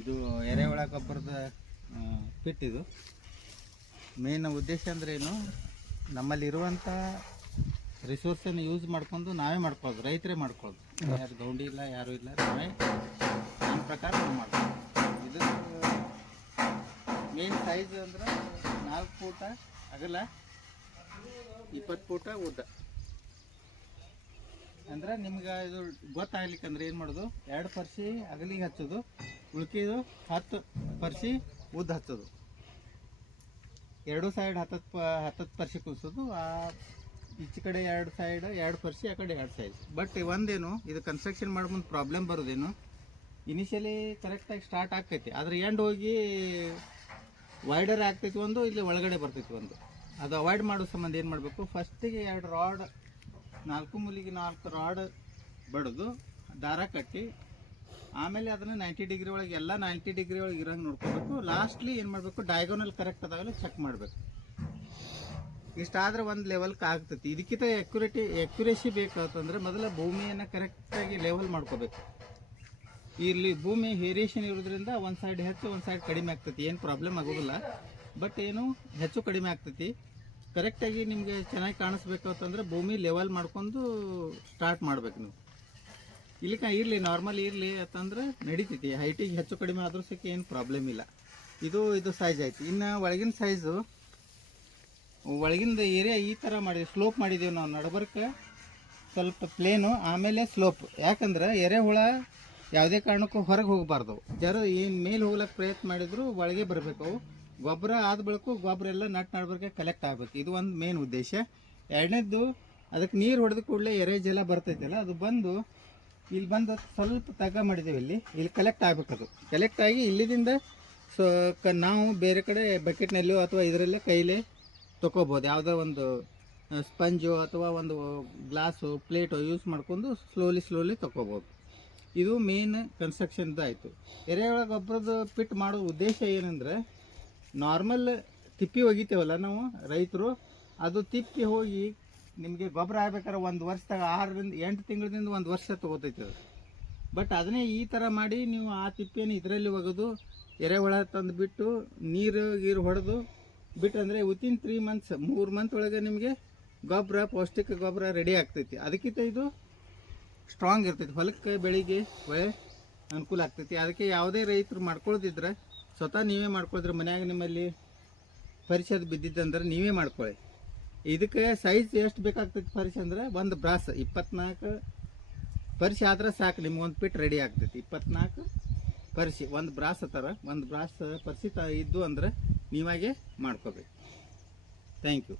ಇದು ಎರೆಹುಳ ಗೊಬ್ಬರದ ಪಿಟ್. ಇದು ಮೇನ್ ಉದ್ದೇಶ ಅಂದ್ರೆ ಏನು, ನಮ್ಮಲ್ಲಿರುವಂಥ ರಿಸೋರ್ಸನ್ನು ಯೂಸ್ ಮಾಡ್ಕೊಂಡು ನಾವೇ ಮಾಡ್ಕೊಳ್ಳೋದು, ರೈತರೇ ಮಾಡ್ಕೊಳ್ಳೋದು. ಯಾರು ಗೌಂಡಿ ಇಲ್ಲ, ಯಾರೂ ಇಲ್ಲ, ನಾವೇ ನಮ್ಮ ಪ್ರಕಾರ ನಾವು ಮಾಡ್ಕೊಳ್ಳೋದು. ಇದು ಮೇನ್ ಸೈಜ್ ಅಂದ್ರೆ 4 ಫೂಟ ಅಗಲ, 20 ಫೂಟ ಉದ್ದ. ಅಂದ್ರೆ ನಿಮ್ಗೆ ಇದು ಗೊತ್ತಾಗ್ಲಿಕ್ಕಂದ್ರೆ ಏನು ಮಾಡೋದು, 2 ಪರ್ಸಿ ಅಗಲಿಗೆ ಹಚ್ಚೋದು, ಉಳ್ಕಿದು 10 ಪರ್ಸಿ ಉದ್ದ ಹಚ್ಚೋದು. 2 ಸೈಡ್ 10 ಪರ್ಸಿ ಕುದಿಸೋದು. ಆ ಈಚೆ ಕಡೆ 2 ಸೈಡ್ 2 ಪರ್ಸಿ, ಆ ಕಡೆ 2 ಸೈಡ್. ಬಟ್ ಒಂದೇನು, ಇದು ಕನ್ಸ್ಟ್ರಕ್ಷನ್ ಮಾಡೋ ಮುಂದೆ ಪ್ರಾಬ್ಲಮ್ ಬರೋದೇನು, ಇನಿಷಿಯಲಿ ಕರೆಕ್ಟಾಗಿ ಸ್ಟಾರ್ಟ್ ಆಗ್ತೈತಿ, ಆದರೆ ಎಂಡ್ ಹೋಗಿ ವೈಡರ್ ಆಗ್ತೈತಿ ಒಂದು, ಇಲ್ಲಿ ಒಳಗಡೆ ಬರ್ತೈತಿ ಒಂದು. ಅದು ಅವಾಯ್ಡ್ ಮಾಡೋ ಸಂಬಂಧ ಏನು ಮಾಡಬೇಕು, ಫಸ್ಟಿಗೆ 2 ರಾಡ್, 4 ಮೂಲಿಗೆ 4 ರಾಡ್ ಬಡಿದು ದಾರ ಕಟ್ಟಿ, ಆಮೇಲೆ ಅದನ್ನು 90 ಡಿಗ್ರಿ ಒಳಗೆ ಎಲ್ಲ 90 ಡಿಗ್ರಿ ಒಳಗೆ ಇರೋಂಗೆ ನೋಡ್ಕೋಬೇಕು. ಲಾಸ್ಟ್ಲಿ ಏನು ಮಾಡಬೇಕು, ಡಯಾಗೋನಲ್ ಕರೆಕ್ಟ್ ಅದಾಗಲೇ ಚೆಕ್ ಮಾಡಬೇಕು. ಇಷ್ಟಾದ್ರೆ ಒಂದು ಲೆವೆಲ್ಗೆ ಆಗ್ತೈತಿ. ಇದಕ್ಕಿಂತ ಎಕ್ಯುರೇಸಿ ಬೇಕಾತಂದ್ರೆ ಮೊದಲ ಭೂಮಿಯನ್ನು ಕರೆಕ್ಟಾಗಿ ಲೆವೆಲ್ ಮಾಡ್ಕೋಬೇಕು. ಇಲ್ಲಿ ಭೂಮಿ ವೇರಿಯೇಷನ್ ಇರೋದ್ರಿಂದ ಒಂದು ಸೈಡ್ ಹೆಚ್ಚು, ಒಂದು ಸೈಡ್ ಕಡಿಮೆ ಆಗ್ತೈತಿ. ಏನು ಪ್ರಾಬ್ಲಮ್ ಆಗೋದಿಲ್ಲ, ಬಟ್ ಏನು ಹೆಚ್ಚು ಕಡಿಮೆ ಆಗ್ತೈತಿ. ಕರೆಕ್ಟಾಗಿ ನಿಮಗೆ ಚೆನ್ನಾಗಿ ಕಾಣಿಸ್ಬೇಕಂತಂದ್ರೆ ಭೂಮಿ ಲೆವೆಲ್ ಮಾಡ್ಕೊಂಡು ಸ್ಟಾರ್ಟ್ ಮಾಡ್ಬೇಕು ನೀವು. ಇರಲಿ ನಾರ್ಮಲ್ ಇರಲಿ ಅಂತಂದ್ರೆ ನಡೀತೈತಿ. ಹೈಟಿಗೆ ಹೆಚ್ಚು ಕಡಿಮೆ ಆದ್ರೂ ಸಹ ಏನು ಪ್ರಾಬ್ಲಮ್ ಇಲ್ಲ. ಇದು ಸೈಜ್ ಆಯ್ತು. ಇನ್ನು ಒಳಗಿನ ಸೈಜು, ಒಳಗಿಂದ ಏರಿಯಾ ಈ ಥರ ಮಾಡಿದ್ವಿ, ಸ್ಲೋಪ್ ಮಾಡಿದ್ದೀವಿ ನಾವು. ನಡಬರ್ಕ ಸ್ವಲ್ಪ ಪ್ಲೇನು, ಆಮೇಲೆ ಸ್ಲೋಪ್. ಯಾಕಂದ್ರೆ ಎರೆಹುಳ ಯಾವುದೇ ಕಾರಣಕ್ಕೂ ಹೊರಗೆ ಹೋಗಬಾರ್ದು. ಏನು ಮೇಲೆ ಹೋಗ್ಲಿಕ್ಕೆ ಪ್ರಯತ್ನ ಮಾಡಿದ್ರು ಒಳಗೆ ಬರಬೇಕು. ಅವು ಗೊಬ್ಬರ ಆದ ಬಳಿಕ ಗೊಬ್ಬರ ಎಲ್ಲ ನಡ್ಬರ್ಕೆ ಕಲೆಕ್ಟ್ ಆಗಬೇಕು. ಇದು ಒಂದು ಮೇನ್ ಉದ್ದೇಶ. ಎರಡನೇದ್ದು, ಅದಕ್ಕೆ ನೀರು ಹೊಡೆದ ಕೂಡಲೇ ಎರೆ ಜಲ ಬರ್ತೈತಲ್ಲ, ಅದು ಬಂದು ಇಲ್ಲಿ ಬಂದು ಸ್ವಲ್ಪ ತಗ್ಗ ಮಾಡಿದ್ದೀವಿ, ಇಲ್ಲಿ ಕಲೆಕ್ಟ್ ಆಗಬೇಕು. ಅದು ಕಲೆಕ್ಟ್ ಆಗಿ ಇಲ್ಲಿದಿಂದ ನಾವು ಬೇರೆ ಕಡೆ ಬಕೆಟ್ನಲ್ಲೋ ಅಥವಾ ಇದರಲ್ಲೇ ಕೈಲೇ ತೊಗೋಬೋದು. ಯಾವುದೋ ಒಂದು ಸ್ಪಂಜು ಅಥವಾ ಒಂದು ಗ್ಲಾಸು, ಪ್ಲೇಟು ಯೂಸ್ ಮಾಡ್ಕೊಂಡು ಸ್ಲೋಲಿ ತೊಗೋಬೋದು. ಇದು ಮೇನ್ ಕನ್ಸ್ಟ್ರಕ್ಷನ್ದು ಆಯಿತು. ಎರೆಹುಳ ಗೊಬ್ಬರದ ಪಿಟ್ ಮಾಡೋ ಉದ್ದೇಶ ಏನಂದರೆ, ನಾರ್ಮಲ್ ತಿಪ್ಪಿ ಒಗಿತೇವಲ್ಲ ನಾವು ರೈತರು, ಅದು ತಿಪ್ಪಿ ಹೋಗಿ ನಿಮಗೆ ಗೊಬ್ಬರ ಆಗ್ಬೇಕಾದ್ರೆ 1 ವರ್ಷದಾಗ 6 ರಿಂದ 8 ತಿಂಗಳಿಂದ 1 ವರ್ಷ ತೊಗೋತೈತೆ ಅದು. ಬಟ್ ಅದನ್ನೇ ಈ ಥರ ಮಾಡಿ ನೀವು ಆ ತಿಪ್ಪಿಯನ್ನು ಇದರಲ್ಲಿ ಒಗೆದು ಎರೆಹುಳ ತಂದು ಬಿಟ್ಟು ನೀರು ಹೊಡೆದು ಬಿಟ್ಟಂದರೆ ವಿತಿನ್ 3 ಮಂತ್ಸ್ 3 ಮಂತ್ ಒಳಗೆ ನಿಮಗೆ ಗೊಬ್ಬರ, ಪೌಷ್ಟಿಕ ಗೊಬ್ಬರ ರೆಡಿ ಆಗ್ತೈತಿ. ಅದಕ್ಕಿಂತ ಇದು ಸ್ಟ್ರಾಂಗ್ ಇರ್ತೈತಿ, ಹೊಲಕ್ಕೆ ಬೆಳಿಗ್ಗೆ ಒಳ್ಳೆ ಅನುಕೂಲ ಆಗ್ತೈತಿ. ಅದಕ್ಕೆ ಯಾವುದೇ ರೈತರು ಮಾಡ್ಕೊಳ್ಳೋದಿದ್ರೆ ಸ್ವತಃ ನೀವೇ ಮಾಡ್ಕೊಳಿದ್ರೆ, ಮನ್ಯಾಗ ನಿಮ್ಮಲ್ಲಿ ಪರಿಸರ ಬಿದ್ದಿದ್ದಂದ್ರೆ ನೀವೇ ಮಾಡ್ಕೊಳ್ಳಿ. ಇದಕ್ಕೆ ಸೈಜ್ ಎಷ್ಟು ಬೇಕಾಗ್ತೈತಿ ಪರಿಸೆ ಅಂದ್ರೆ, ಒಂದು ಬ್ರಾಸ್ 24 ಪರಿಸೆ ಆದ್ರೆ ಸಾಕು, ನಿಮ್ಗೊಂದು ಪಿಟ್ ರೆಡಿ ಆಗ್ತೈತಿ. 24 ಪರಿಸೆ ಒಂದು ಬ್ರಾಸ್ ಥರ, ಒಂದು ಬ್ರಾಸ್ ಪರಿಸೆ ಇದ್ದು ಅಂದ್ರೆ ನೀವಾಗೆ ಮಾಡ್ಕೋಬೇಕು. Thank you.